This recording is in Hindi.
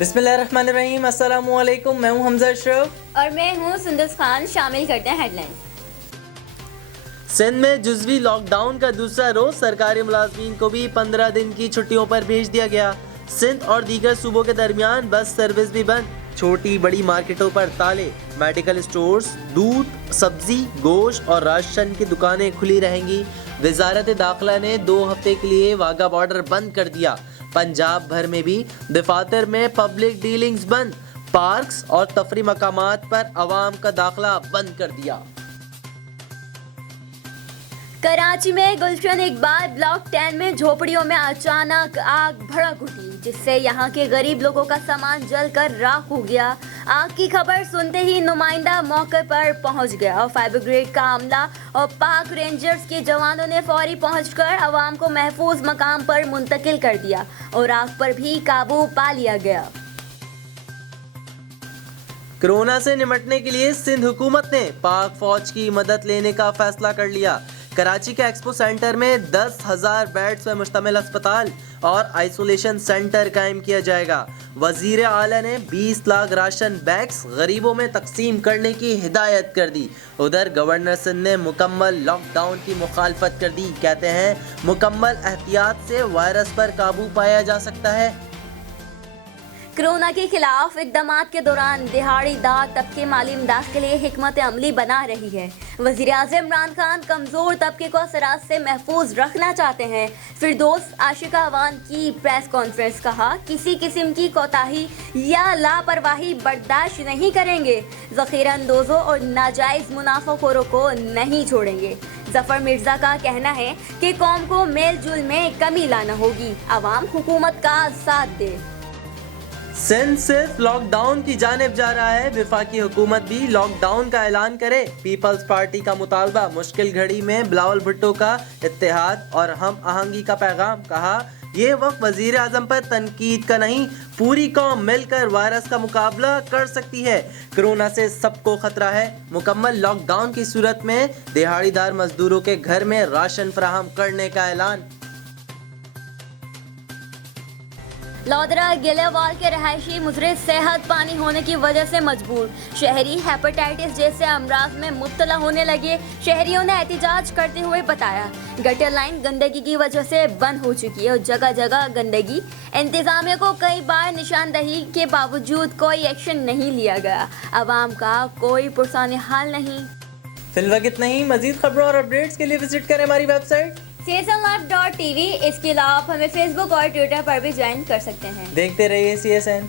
बिस्मिल्लाहिर्रहमानिर्रहीम, अस्सलामु अलैकुम। मैं हूं हमजा अशरफ और मैं हूं सुंदस खान। शामिल करते हैं हेडलाइंस। सिंध में जुज़वी लॉकडाउन का दूसरा रोज सरकारी मुलाजमीन को भी 15 दिन की छुट्टियों पर भेज दिया गया। सिंध और दीगर सूबों के दरमियान बस सर्विस भी बंद, छोटी बड़ी मार्केटों पर ताले, मेडिकल स्टोर्स, दूध, सब्जी, गोश्त और राशन की दुकानें खुली रहेंगी। वजारत दाखिला ने 2 हफ्ते के लिए वाघा बॉर्डर बंद कर दिया। पंजाब भर में भी दफातर में पब्लिक डीलिंग्स बंद, पार्क्स और तफरी मकामात पर आवाम का दाखिला बंद कर दिया। कराची में गुलशन इकबाल ब्लॉक 10 में झोपड़ियों में अचानक आग भड़क उठी, जिससे यहां के गरीब लोगों का सामान जलकर राख हो गया। आग की खबर सुनते ही नुमाइंदा मौके पर पहुंच गया। फायर ब्रिगेड का अमला और पाक रेंजर्स के जवानों ने फौरी पहुंचकर आवाम को महफूज मकाम पर मुंतकिल कर दिया और आग पर भी काबू पा लिया गया। कोरोना से निपटने के लिए सिंध हुकूमत ने पाक फौज की मदद लेने का फैसला कर लिया। कराची के एक्सपो सेंटर में 10,000 बेड्स पर मुश्तमिल अस्पताल और आइसोलेशन सेंटर कायम किया जाएगा। वजीर आला ने 20 लाख राशन बैग्स गरीबों में तकसीम करने की हिदायत कर दी। उधर गवर्नर सिंध ने मुकम्मल लॉकडाउन की मुखालफत कर दी। कहते हैं मुकम्मल एहतियात से वायरस पर काबू पाया जा सकता है। कोरोना के खिलाफ इक़दामात के दौरान दिहाड़ीदार तबके माली इमदाद के लिए हिकमत अमली बना रही है। वज़ीर-ए-आज़म इमरान खान कमज़ोर तबके को असरात से महफूज रखना चाहते हैं। फिरदौस आशिका अवान की प्रेस कॉन्फ्रेंस, कहा किसी किस्म की कोताही या लापरवाही बर्दाश्त नहीं करेंगे। ज़ख़ीरा अंदोज़ों और नाजायज़ मुनाफाखोरों को नहीं छोड़ेंगे। जफर मिर्जा का कहना है कि कौम को मेल जुल में कमी लाना होगी, आवाम हुकूमत का साथ दे। सिंध सिर्फ लॉकडाउन की जानिब जा रहा है, वफाकी हुकूमत भी लॉकडाउन का ऐलान करे। पीपल्स पार्टी का मुतालबा, मुश्किल घड़ी में बिलावल भुट्टो का इत्तेहाद और हम आहंगी का पैगाम। कहा ये वक्त वजीर आजम पर तनकीद का नहीं, पूरी कौम मिलकर वायरस का मुकाबला कर सकती है। कोरोना से सबको खतरा है। मुकम्मल लॉकडाउन की सूरत में दिहाड़ीदार मजदूरों के घर में राशन फराहम करने का ऐलान। लौदरा गिलेवाल के रहायशी मुजरे सेहत पानी होने की वजह से मजबूर। शहरी हेपेटाइटिस जैसे अमराज में मुब्तला होने लगे। शहरियों ने एहतिजाज करते हुए बताया गटर लाइन गंदगी की वजह से बंद हो चुकी है और जगह जगह गंदगी। इंतजामिया को कई बार निशानदही के बावजूद कोई एक्शन नहीं लिया गया। आवाम का कोई पुरसाने हाल नहीं। फिलहाल इतना ही। मजीद खबरों और अपडेट्स के लिए विजिट करें हमारी वेबसाइट CSNlive.tv। इसके अलावा आप हमें फेसबुक और ट्विटर पर भी ज्वाइन कर सकते हैं। देखते रहिए CSN।